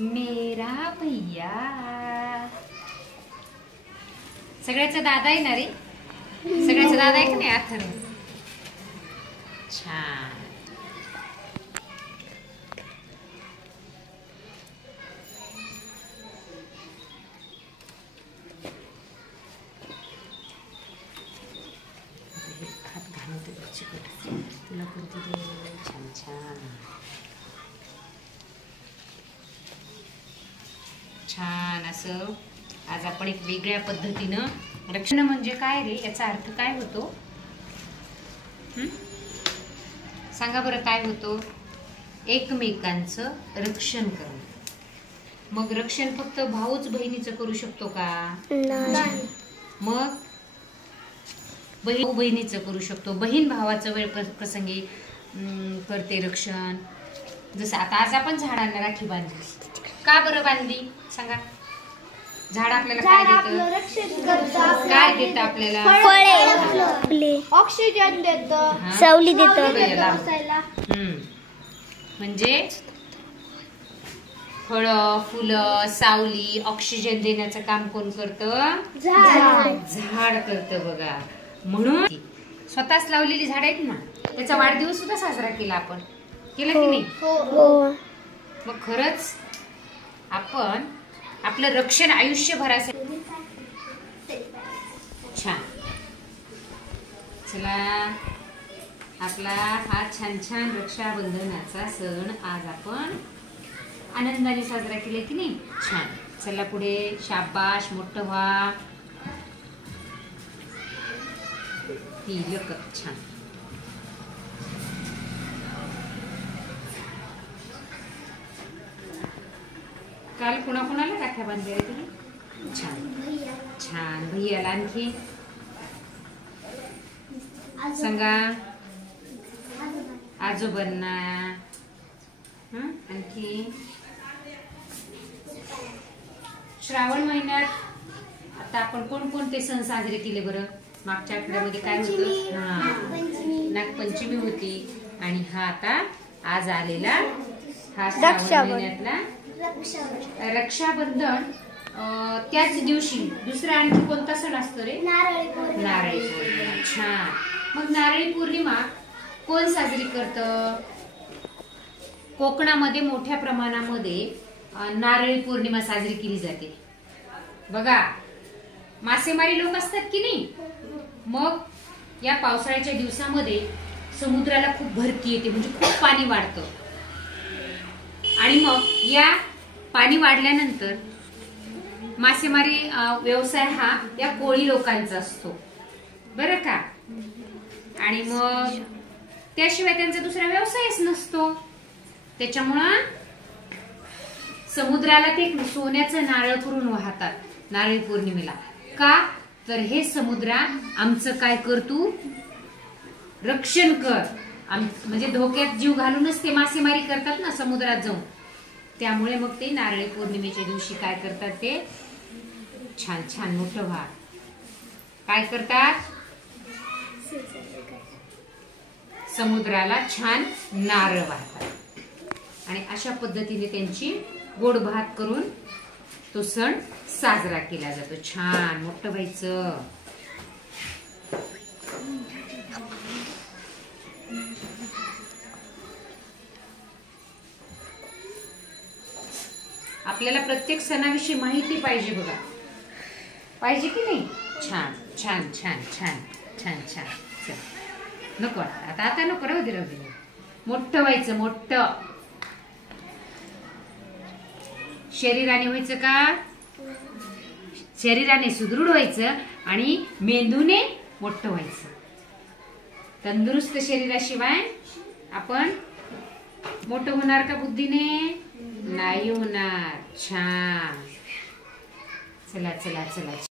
मेरा भैया. सगळ्याचा दादा आहे ना रे. सगळ्याचा दादा आहे का नाही अथर्व. छान. हात घालवते तुला कोणती दे. छान छान छान. असं आज आपण एक वेगळ्या पद्धतीनं रक्षण म्हणजे काय रे, याचा अर्थ काय होतो सांगा बरं. काय होतो? एकमेकांचं रक्षण करणं. मग रक्षण फक्त भाऊच बहिणीचं करू शकतो का? नाही. मग बहीण बहिणीचं करू शकतो. बहीण भावाचं वेळ प्रसंगी करते रक्षण. जसं आता आज आपण झाडांना राखी बांधली. का बरं बांधली सांगा? झाड आपल्याला काय देतं? रक्षण करतं. काय देतं आपल्याला? फळे, ऑक्सिजन देतं, सावली देतं. म्हणजे फळं, फुलं, सावली, ऑक्सिजन देण्याचं काम कोण करतं? झाड करतं बघा. म्हणून स्वतःच लावलेली झाड आहेत ना, त्याचा वाढदिवस सुद्धा साजरा केला आपण. केला की नाही? मग खरंच आपण आपलं रक्षण आयुष्यभरासाठी. छान. चला आपला हा छान छान रक्षाबंधनाचा सण आज आपण आनंदाने साजरा केला की नाही? छान. चला पुढे. शाबाश, मोठं व्हा. छान. काल कुणाला राख्या बांधल्या तुम्ही? छान छान. भैयाला आणखी सांगा. आजोबांना. आणखी श्रावण महिन्यात आता आपण कोणकोणते सण साजरे केले बरं? मागच्या आठवड्यामध्ये काय होतं? नागपंचमी होती. आणि हा आता आज आलेला हा श्रावण महिन्यातला रक्षाबंधन. त्याच दिवशी दुसरा आणखी कोणता सण असतो रे? नारळी पौर्णिमा. छान. मग नारळी पौर्णिमा कोण साजरी करतं? कोकणामध्ये मोठ्या प्रमाणामध्ये नारळी पौर्णिमा साजरी केली जाते बघा. मासेमारी लोक असतात की नाही. मग या पावसाळ्याच्या दिवसामध्ये समुद्राला खूप भरती येते, म्हणजे खूप पाणी वाढतं. आणि मग या पाणी वाढल्यानंतर मासेमारी व्यवसाय हा या कोळी लोकांचा असतो बरं का. आणि मग त्याशिवाय त्यांचा दुसरा व्यवसायच नसतो. त्याच्यामुळं समुद्राला ते सोन्याचं नारळ करून वाहतात नारळी पौर्णिमेला. का? तर हे समुद्रा आमचं काय कर, तू रक्षण कर. म्हणजे धोक्यात जीव घालूनच ते मासेमारी करतात ना समुद्रात जाऊन. त्यामुळे मग ते नारळी पौर्णिमेच्या दिवशी काय करतात? ते छान छान. मोठं व्हा. काय करतात? समुद्राला छान नारळ वाहतात. आणि अशा पद्धतीने त्यांची गोड भात करून तो सण साजरा केला जातो. छान. मोठं व्हायचं. आपल्याला प्रत्येक सणाविषयी माहिती पाहिजे बघा. पाहिजे की नाही? छान छान छान छान छान छान. नको आता आता नको. राहू दे. मोठं व्हायचं. मोठं शरीराने व्हायचं का? शरीराने सुदृढ व्हायचं आणि मेंदूने मोठं व्हायचं. तंदुरुस्त शरीराशिवाय आपण मोठं होणार का बुद्धीने? नाही होणार. छान. चला चला चला.